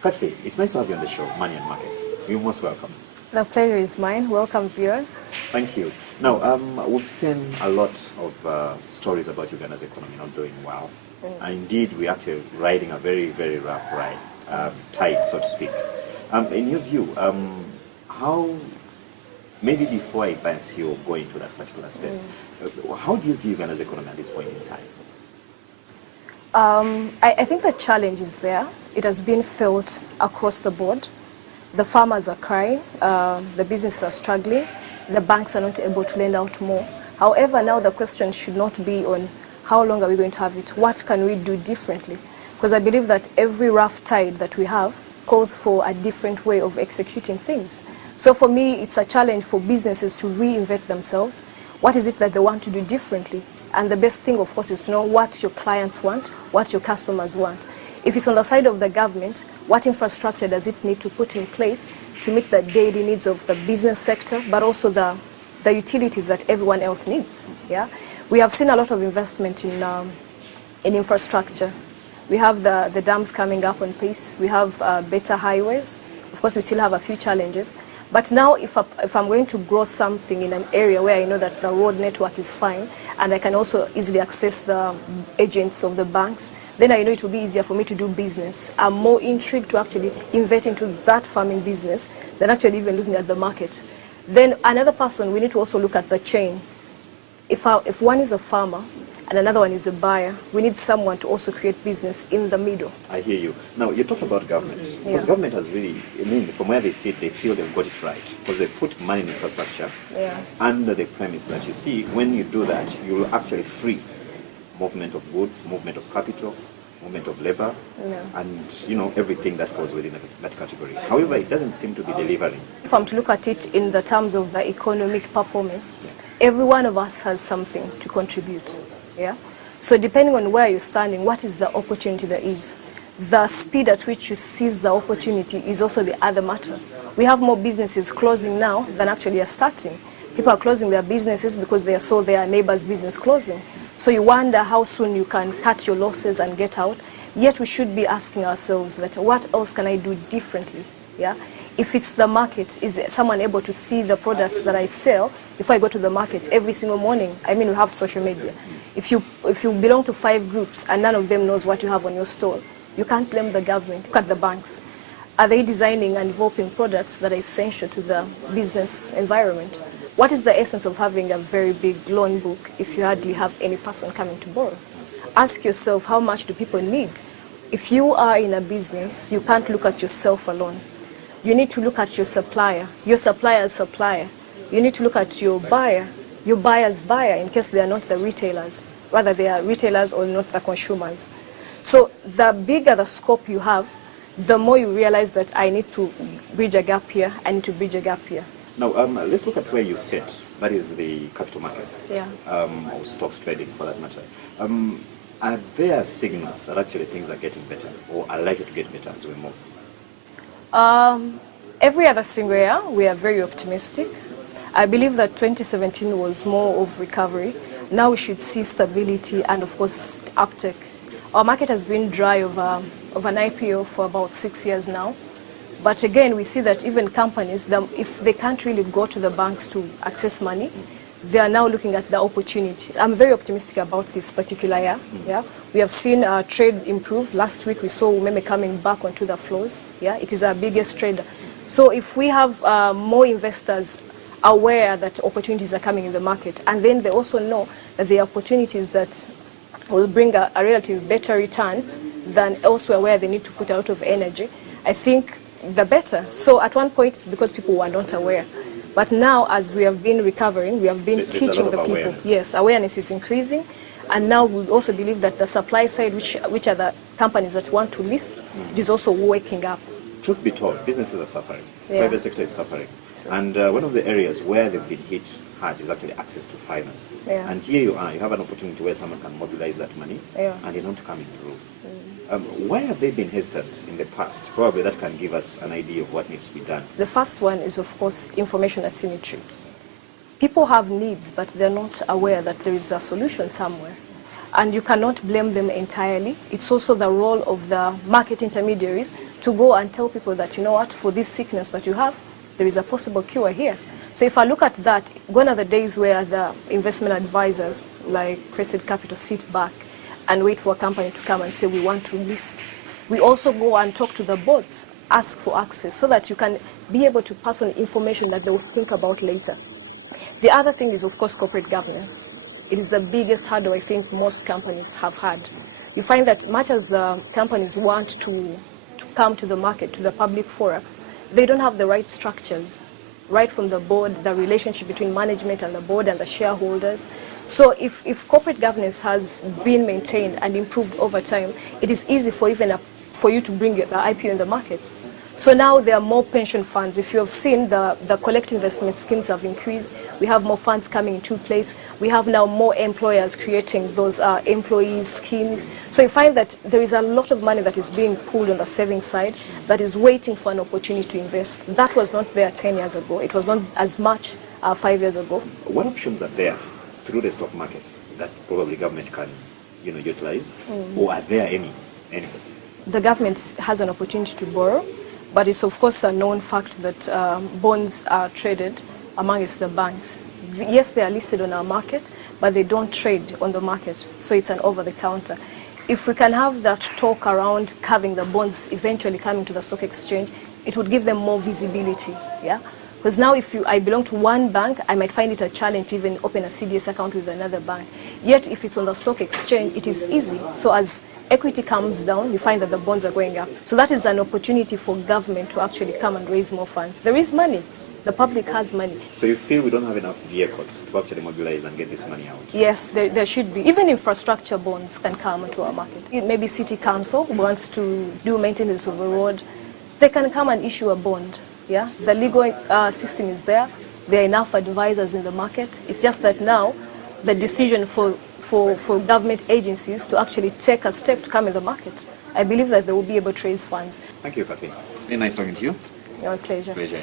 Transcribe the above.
Kathy, it's nice to have you on the show, Money and Markets. You're most welcome. The pleasure is mine. Welcome, viewers. Thank you. Now, we've seen a lot of stories about Uganda's economy not doing well. And indeed, we're actually riding a very, very rough ride, tide, so to speak. In your view, how, maybe before I bias you or go into that particular space, how do you view Uganda's economy at this point in time? I think the challenge is there. It has been felt across the board. The farmers are crying, the businesses are struggling, the banks are not able to lend out more. However, now the question should not be on how long are we going to have it, what can we do differently? Because I believe that every rough tide that we have calls for a different way of executing things. So for me, it's a challenge for businesses to reinvent themselves. What is it that they want to do differently? And the best thing, of course, is to know what your clients want, what your customers want. If it's on the side of the government, what infrastructure does it need to put in place to meet the daily needs of the business sector, but also the utilities that everyone else needs? Yeah, we have seen a lot of investment in infrastructure. We have the dams coming up on pace. We have better highways. Of course, we still have a few challenges. But now, if I'm going to grow something in an area where I know that the road network is fine, and I can also easily access the agents of the banks, then I know it will be easier for me to do business. I'm more intrigued to actually invest into that farming business than actually even looking at the market. Then another person, we need to also look at the chain. If one is a farmer and another one is a buyer, we need someone to also create business in the middle. I hear you. Now, you talk about government. Because government has really, I mean, from where they sit, they feel they've got it right. Because they put money in infrastructure under the premise that you see, when you do that, you will actually free movement of goods, movement of capital, movement of labor, and, you know, everything that falls within that category. However, it doesn't seem to be delivering. If I'm to look at it in the terms of the economic performance, every one of us has something to contribute. Yeah. So depending on where you're standing, what is the opportunity there is? The speed at which you seize the opportunity is also the other matter. We have more businesses closing now than actually are starting. People are closing their businesses because they saw their neighbor's business closing. So you wonder how soon you can cut your losses and get out. Yet we should be asking ourselves that what else can I do differently? Yeah. If it's the market, is someone able to see the products that I sell? If I go to the market every single morning, I mean, we have social media. If you belong to 5 groups and none of them knows what you have on your store, you can't blame the government. Look at the banks. Are they designing and developing products that are essential to the business environment? What is the essence of having a very big loan book if you hardly have any person coming to borrow? Ask yourself, how much do people need? If you are in a business, you can't look at yourself alone. You need to look at your supplier's supplier. You need to look at your buyer's buyer, in case they are not the retailers. Rather, they are retailers or not the consumers. So the bigger the scope you have, the more you realize that I need to bridge a gap here, I need to bridge a gap here. Now, let's look at where you sit. That is the capital markets, or stocks trading for that matter. Are there signals that actually things are getting better or are likely to get better as we move? Every other single year, we are very optimistic. I believe that 2017 was more of recovery. Now we should see stability and, of course, uptake. Our market has been dry of an IPO for about 6 years now. But again, we see that even companies, if they can't really go to the banks to access money, they are now looking at the opportunities. I'm very optimistic about this particular year. Yeah, we have seen trade improve. Last week we saw Umeme coming back onto the floors. Yeah, it is our biggest trader. So if we have more investors aware that opportunities are coming in the market, and then they also know that the opportunities that will bring a relatively better return than elsewhere where they need to put a lot of energy, I think the better. So at one point it's because people were not aware. But now, as we have been recovering, we have been teaching the people. Yes, awareness is increasing. And now we also believe that the supply side, which are the companies that want to list, it is also waking up. Truth be told, businesses are suffering. Private sector is suffering. And one of the areas where they've been hit hard is actually access to finance. And here you are, you have an opportunity where someone can mobilize that money and they're not coming through. Why have they been hesitant in the past? Probably that can give us an idea of what needs to be done. The first one is, of course, information asymmetry. People have needs, but they're not aware that there is a solution somewhere. And you cannot blame them entirely. It's also the role of the market intermediaries to go and tell people that, you know what, for this sickness that you have, there is a possible cure here. So if I look at that, gone are the days where the investment advisors like Crested Capital sit back and wait for a company to come and say, we want to list. We also go and talk to the boards, ask for access, so that you can be able to pass on information that they will think about later. The other thing is, of course, corporate governance. It is the biggest hurdle I think most companies have had. You find that much as the companies want to come to the market, to the public forum, they don't have the right structures, right from the board, the relationship between management and the board and the shareholders. So if corporate governance has been maintained and improved over time, it is easy for you to bring the IPO in the markets. So now there are more pension funds. If you have seen, the collective investment schemes have increased. We have more funds coming into place. We have now more employers creating those employee schemes. So you find that there is a lot of money that is being pulled on the savings side that is waiting for an opportunity to invest. That was not there 10 years ago. It was not as much 5 years ago. What options are there through the stock markets that probably government can, utilize? Or are there any? The government has an opportunity to borrow. But it's of course a known fact that bonds are traded amongst the banks. Yes, they are listed on our market, but they don't trade on the market. So it's an over-the-counter. If we can have that talk around having the bonds eventually coming to the stock exchange, it would give them more visibility. Yeah. Because now if I belong to one bank, I might find it a challenge to even open a CDS account with another bank. Yet if it's on the stock exchange, it is easy. So as equity comes down, you find that the bonds are going up. So that is an opportunity for government to actually come and raise more funds. There is money. The public has money. So you feel we don't have enough vehicles to actually mobilize and get this money out? Yes, there should be. Even infrastructure bonds can come into our market. Maybe city council wants to do maintenance of a road. They can come and issue a bond. Yeah, the legal system is there. There are enough advisors in the market. It's just that now the decision for government agencies to actually take a step to come in the market, I believe that they will be able to raise funds. Thank you, Kathy. It's been nice talking to you. My pleasure. Pleasure.